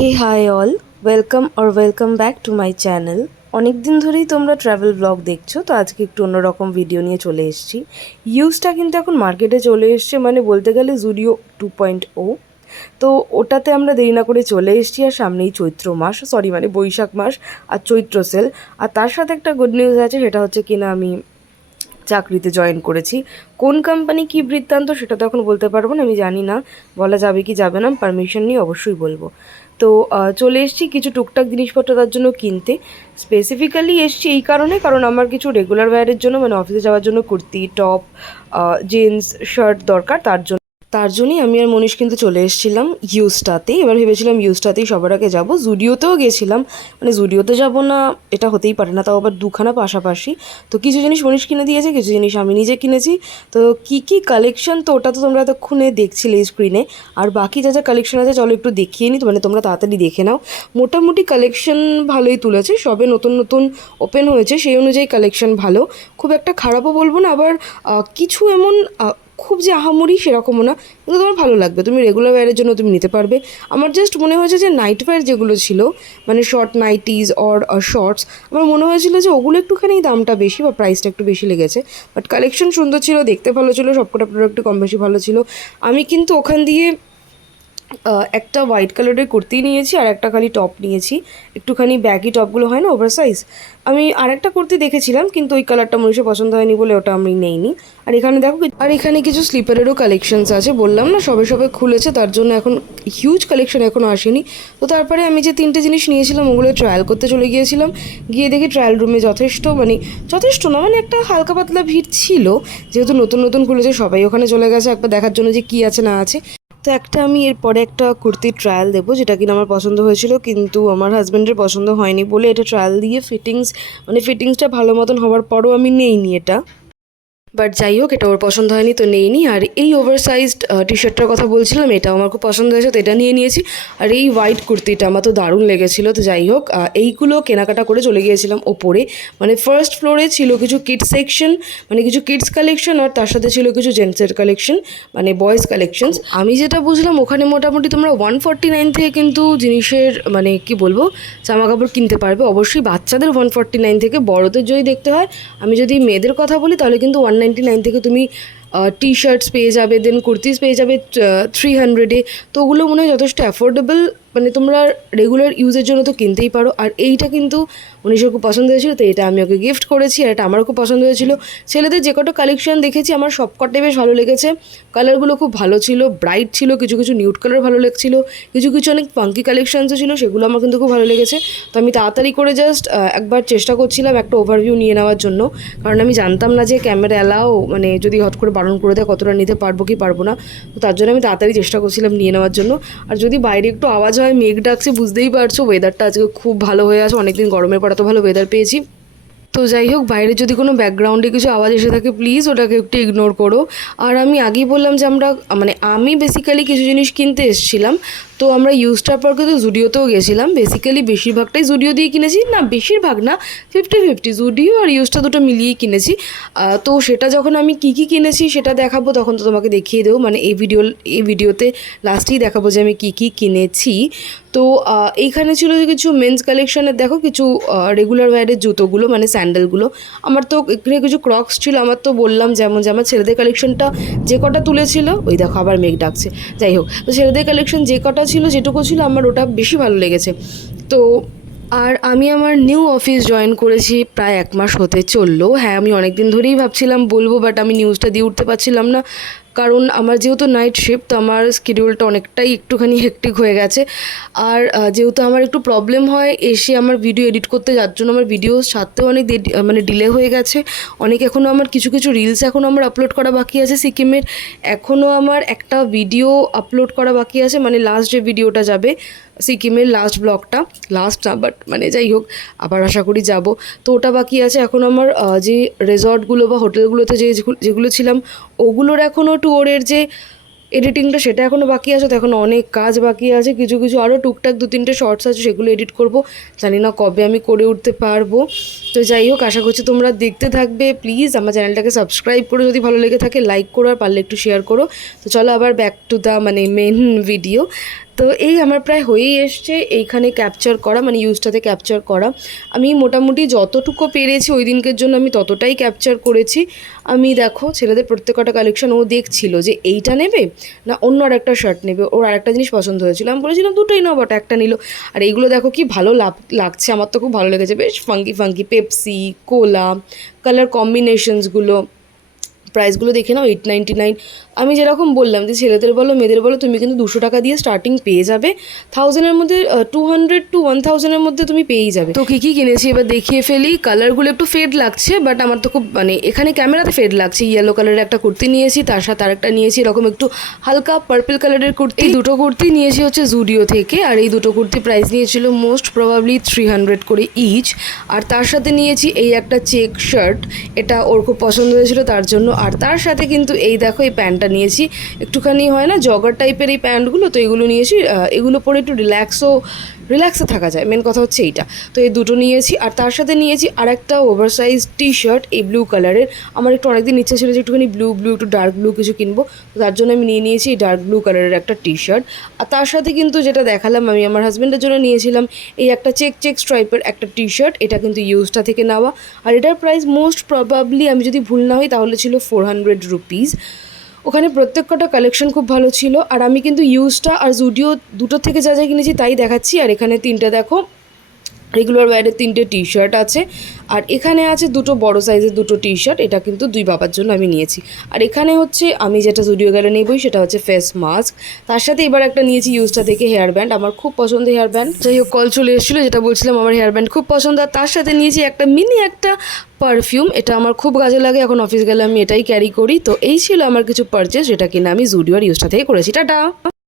Hey hi all, welcome back to my channel. অনেক দিন ধরেই তোমরা ট্রাভেল ব্লগ দেখছো, তো আজকে একটু অন্যরকম ভিডিও নিয়ে চলে এসেছি। ইউজটা কিন্তু এখন মার্কেটে চলে এসছে, মানে বলতে গেলে জুডিও 2.0। তো ওটাতে আমরা দেরি না করে চলে এসেছি। আর সামনেই চৈত্র মাস, মানে বৈশাখ মাস আর চৈত্র সেল। আর তার সাথে একটা গুড নিউজ আছে, সেটা হচ্ছে কিনা আমি চাকরিতে জয়েন করেছি। কোন কোম্পানি কী বৃত্তান্ত সেটা তো এখন বলতে পারবো না, আমি জানি না বলা যাবে কি যাবে না, পারমিশন নিয়ে অবশ্যই বলবো। তো চলে এসেছি কিছু টুকটাক জিনিসপত্র তার জন্য কিনতে। স্পেসিফিক্যালি এসেছি এই কারণ আমার কিছু রেগুলার ওয়্যারের জন্য, মানে অফিসে যাওয়ার জন্য কুর্তি, টপ, জিন্স, শার্ট দরকার। তার জন্যই আমি আর মনীষ কিন্তু চলে এসেছিলাম ইউজটাতেই। এবার ভেবেছিলাম ইউজটাতেই সবার আগে যাবো। জুডিওতেও গেছিলাম, মানে জুডিওতে যাবো না এটা হতেই পারে না, তাও আবার দুখানা পাশাপাশি। তো কিছু জিনিস মনীষ কিনে দিয়েছে, কিছু জিনিস আমি নিজে কিনেছি। তো কী কালেকশন, তো ওটা তো তোমরা এতক্ষণে দেখছিলে স্ক্রিনে। আর বাকি যা যা কালেকশন আছে চলো একটু দেখিয়ে নিই, মানে তোমরা তাড়াতাড়ি দেখে নাও। মোটামুটি কালেকশন ভালোই তুলেছে, সবে নতুন নতুন ওপেন হয়েছে, সেই অনুযায়ী কালেকশন ভালো। খুব একটা খারাপও বলবো না, আবার কিছু এমন খুব যে আহামরি সেরকমও না, কিন্তু তোমার ভালো লাগবে, তুমি রেগুলার ওয়্যারের জন্য তুমি নিতে পারবে। আমার জাস্ট মনে হয়েছে যে নাইট ওয়্যার যেগুলো ছিল, মানে শর্ট নাইটিজ অর শর্টস, আমার মনে হয়েছিল যে ওগুলো একটুখানি দামটা বেশি বা প্রাইসটা একটু বেশি লেগেছে। বাট কালেকশন সুন্দর ছিল, দেখতে ভালো ছিল, সবকটা প্রোডাক্টই কম বেশি ভালো ছিল। আমি কিন্তু ওখান দিয়ে একটা হোয়াইট কালারের কুর্তি নিয়েছি আর একটা খালি টপ নিয়েছি, একটুখানি ব্যাগি টপগুলো হয় না ওভার সাইজ। আমি আরেকটা কুর্তি দেখেছিলাম, কিন্তু ওই কালারটা মনীষের পছন্দ হয়নি বলে ওটা আমি নেইনি। আর এখানে দেখো, আর এখানে কিছু স্লিপারেরও কালেকশনস আছে, বললাম না সবে সবে খুলেছে, তার জন্য এখন হিউজ কালেকশন এখনও আসেনি। তো তারপরে আমি যে তিনটে জিনিস নিয়েছিলাম ওগুলো ট্রায়াল করতে চলে গিয়েছিলাম। গিয়ে দেখি ট্রায়াল রুমে যথেষ্ট না, মানে একটা হালকা পাতলা ভিড় ছিল, যেহেতু নতুন নতুন খুলেছে সবাই ওখানে চলে গেছে একবার দেখার জন্য যে কী আছে না আছে। তো আমি এরপরে একটা কুর্তির ট্রায়াল দেবো, যেটা কিনা আমার পছন্দ হয়েছিল, কিন্তু আমার হাজব্যান্ডের পছন্দ হয়নি বলে এটা ট্রায়াল দিয়ে ফিটিংসটা ভালো মতন হওয়ার পরও আমি নেইনি এটা। বাট যাই হোক, এটা ওর পছন্দ হয়নি তো নেইনি। আর এই ওভার সাইজড টি শার্টটার কথা বলছিলাম, এটাও আমার খুব পছন্দ হয়েছে, তো এটা নিয়ে নিয়েছি। আর এই হোয়াইট কুর্তিটা আমার তো দারুণ লেগেছিলো। তো যাই হোক, এইগুলো কেনাকাটা করে চলে গিয়েছিলাম ওপরে, মানে ফার্স্ট ফ্লোরে ছিল কিছু কিডস সেকশন, মানে কিছু কিডস কালেকশন, আর তার সাথে ছিল কিছু জেন্টসের কালেকশন, মানে বয়েজ কালেকশনস। আমি যেটা বুঝলাম ওখানে মোটামুটি তোমরা 149 থেকে কিন্তু জিনিসের, মানে কি বলবো, জামা কাপড় কিনতে পারবে। অবশ্যই বাচ্চাদের 149 থেকে, বড়দের যদি দেখতে হয়, আমি যদি মেয়েদের কথা বলি তাহলে কিন্তু 199 থেকে তুমি টি শার্টস পেয়ে যাবে, দেন কুর্তিস পেয়ে যাবে 300-এ। তো ওগুলো মনে হয় যথেষ্ট অ্যাফোর্ডেবল, মানে তোমরা রেগুলার ইউজের জন্য তো কিনতেই পারো। আর এইটা কিন্তু মনীষের খুব পছন্দ হয়েছিল, তো এটা আমি ওকে গিফট করেছি, আর এটা আমারও খুব পছন্দ হয়েছিল। ছেলেদের যে কটা কালেকশন দেখেছি আমার সবকটাই বেশ ভালো লেগেছে, কালারগুলো খুব ভালো ছিল, ব্রাইট ছিল, কিছু কিছু নিউড কালার ভালো লাগছিল, কিছু কিছু অনেক ফাঙ্কি কালেকশানসও ছিল, সেগুলো আমার কিন্তু খুব ভালো লেগেছে। তো আমি তাড়াতাড়ি করে জাস্ট একবার চেষ্টা করছিলাম একটা ওভারভিউ নিয়ে নেওয়ার জন্য, কারণ আমি জানতাম না যে ক্যামেরা অ্যালাও, মানে যদি হট করে বারণ করে দেয় কতটা নিতে পারবো কি পারবো না। তো তার জন্য আমি তাড়াতাড়ি চেষ্টা করছিলাম নিয়ে নেওয়ার জন্য। আর যদি বাইরে একটু আওয়াজ হয়, মেঘ ডাকছে, বুঝতেই পারছো ওয়েদারটা আজকে খুব ভালো হয়ে আছে, অনেকদিন গরমের পর এত ভালো ওয়েদার পেয়েছি। তো যাই হোক, বাইরে যদি কোনো ব্যাকগ্রাউন্ডে কিছু আওয়াজ এসে থাকে প্লিজ ওটাকে একটু ইগনোর করো। আর আমি আগেই বললাম যে আমি বেসিক্যালি কিছু জিনিস কিনতে এসেছিলাম। তো আমরা ইউজটার পর কিন্তু জুডিওতেও গেছিলাম, বেসিক্যালি বেশিরভাগটাই জুডিও দিয়ে কিনেছি, না বেশিরভাগ না, 50-50 জুডিও আর ইউজটা দুটো মিলিয়েই কিনেছি। তো সেটা যখন আমি কী কী কিনেছি সেটা দেখাবো, তখন তো তোমাকে দেখিয়ে দেবো, মানে এই ভিডিওতে লাস্টেই দেখাবো যে আমি কী কী কিনেছি। তো এইখানে ছিল কিছু মেন্স কালেকশনের, দেখো কিছু রেগুলার ওয়্যারের জুতোগুলো, মানে স্যান্ডেলগুলো। আমার তো এখানে কিছু ক্রক্স ছিল, আমার তো বললাম যেমন যে আমার ছেলেদের কালেকশনটা যে কটা তুলেছিল, ওই দেখো আবার মেঘ ডাকছে, যাই হোক, তো ছেলেদের কালেকশন যে কটা ছিল, যেটুকু ছিল, আমার ওটা বেশি ভালো লেগেছে। তো আর আমি আমার নিউ অফিস জয়েন করেছি প্রায় 1 মাস হতে চললো। হ্যাঁ, আমি অনেক দিন ধরেই ভাবছিলাম বলবো, বাট আমি নিউজটা দিয়ে উঠতে পারছিলাম না, কারণ আমার যেহেতু নাইট শিফট, তো আমার শিডিউলটা অনেকটাই একটুখানি হেক্টিক হয়ে গেছে। আর যেহেতু আমার একটু প্রবলেম হয় এসে আমার ভিডিও এডিট করতে, যার জন্য আমার ভিডিও সারতেও অনেক মানে ডিলে হয়ে গেছে অনেক। এখনও আমার কিছু কিছু রিলস এখনও আমার আপলোড করা বাকি আছে সিকিমের, এখনও আমার একটা ভিডিও আপলোড করা বাকি আছে, মানে লাস্ট যে ভিডিওটা যাবে সিকিমের, লাস্ট ব্লগটা, লাস্ট না বাট মানে যাই হোক, আবার আশা করি যাব। তো ওটা বাকি আছে। এখন আমার যে রিসর্টগুলো বা হোটেলগুলোতে যেগুলো ছিলাম, ওগুলোর এখনও ট্যুরের যে এডিটিংটা সেটা এখনও বাকি আছে, তো এখনও অনেক কাজ বাকি আছে। কিছু কিছু আরও টুকটাক 2-3টে শর্টস আছে, সেগুলো এডিট করব, জানি না কবে আমি করে উঠতে পারবো। তো যাই হোক, আশা করছি তোমরা দেখতে থাকবে। প্লিজ আমার চ্যানেলটাকে সাবস্ক্রাইব করো, যদি ভালো লেগে থাকে লাইক করো, আর পারলে একটু শেয়ার করো। তো চলো আবার back to the main video. তো এই আমার প্রায় হয়েই এসছে এইখানে ক্যাপচার করা, মানে ইউজটাতে ক্যাপচার করা। আমি মোটামুটি যতটুকু পেরেছি ওই দিনকের জন্য আমি ততটাই ক্যাপচার করেছি। আমি দেখো ছেলেদের প্রত্যেকটা কালেকশন ও দেখছিল যে এইটা নেবে না অন্য আরেকটা শার্ট নেবে, ওর আরেকটা জিনিস পছন্দ হয়েছিল। আমি বলেছিলাম দুটোই নাও, বাট একটা নিল। আর এইগুলো দেখো কি ভালো লাগছে, আমার তো খুব ভালো লেগেছে, বেশ ফাঙ্কি ফাঙ্কি পেপসি কোলা কালার কম্বিনেশনসগুলো। প্রাইসগুলো দেখে নাও 899। আমি যেরকম বললাম যে ছেলেদের বলো মেয়েদের বলো তুমি কিন্তু 200 টাকা দিয়ে স্টার্টিং পেয়ে যাবে, 1000-এর মধ্যে 200 to 1000-এর মধ্যে তুমি পেয়েই যাবে। তো কী কী কিনেছি এবার দেখিয়ে ফেলি। কালারগুলো একটু ফেড লাগছে, বাট আমার তো খুব মানে এখানে ক্যামেরাতে ফেড লাগছে। ইয়েলো কালারের একটা কুর্তি নিয়েছি, তার সাথে আরেকটা নিয়েছি এরকম একটু হালকা পার্পল কালারের কুর্তি। এই দুটো কুর্তি নিয়েছি হচ্ছে জুডিও থেকে, আর এই দুটো কুর্তি প্রাইস নিয়েছিল মোস্ট প্রবাবলি 300 করে ইচ। আর তার সাথে নিয়েছি এই একটা চেক শার্ট, এটা ওর খুব পছন্দ হয়েছিল তার জন্য। আর তার সাথে কিন্তু এই দেখো এই প্যান্টটা নিয়েছি, একটুখানি হয় না জগার টাইপের এই প্যান্টগুলো, তো এগুলো নিয়েছি। এগুলো পরে একটু রিল্যাক্সে থাকা যায়, মেন কথা হচ্ছে এইটা। তো এই দুটো নিয়েছি। আর তার সাথে নিয়েছি আর একটা ওভারসাইজ টি শার্ট এই ব্লু কালারের। আমার একটু অনেকদিন ইচ্ছা ছিল যে একটুখানি ব্লু একটু ডার্ক ব্লু কিছু কিনবো, তো তার জন্য আমি নিয়ে নিয়েছি এই ডার্ক ব্লু কালারের একটা টি শার্ট। আর তার সাথে কিন্তু যেটা দেখালাম আমি আমার হাজব্যান্ডের জন্য নিয়েছিলাম এই একটা চেক স্ট্রাইপের একটা টি শার্ট, এটা কিন্তু ইউজটা থেকে নেওয়া। আর এটার প্রাইস মোস্ট প্রবাবলি আমি যদি ভুল না হই তাহলে ছিল 400 রুপিস। ওখানে প্রত্যেকটা কালেকশন খুব ভালো ছিল। আর আমি কিন্তু ইউজটা আর জুডিও দুটো থেকে যা যা কিনেছি তাই দেখাচ্ছি। আর এখানে তিনটে দেখো রেগুলার ওয়্যারের 3টে টি শার্ট আছে, আর এখানে আছে দুটো বড় সাইজের দুটো টি শার্ট, এটা কিন্তু দুই বাবার জন্য আমি নিয়েছি। আর এখানে হচ্ছে আমি যেটা জুডিও গেলে নেবই সেটা হচ্ছে ফেস মাস্ক, তার সাথে এবার একটা নিয়েছি ইউজটা থেকে হেয়ার ব্যান্ড, আমার খুব পছন্দের হেয়ার ব্যান্ড। যাই হোক কল চলে এসেছিলো, যেটা বলছিলাম আমার হেয়ার ব্যান্ড খুব পছন্দ। আর তার সাথে নিয়েছি একটা মিনি একটা পারফিউম, এটা আমার খুব কাজে লাগে, এখন অফিস গেলে আমি এটাই ক্যারি করি। তো এই ছিল আমার কিছু পারচেস যেটা কিনা আমি জুডিওর ইউজটা থেকে করেছি। টাটা।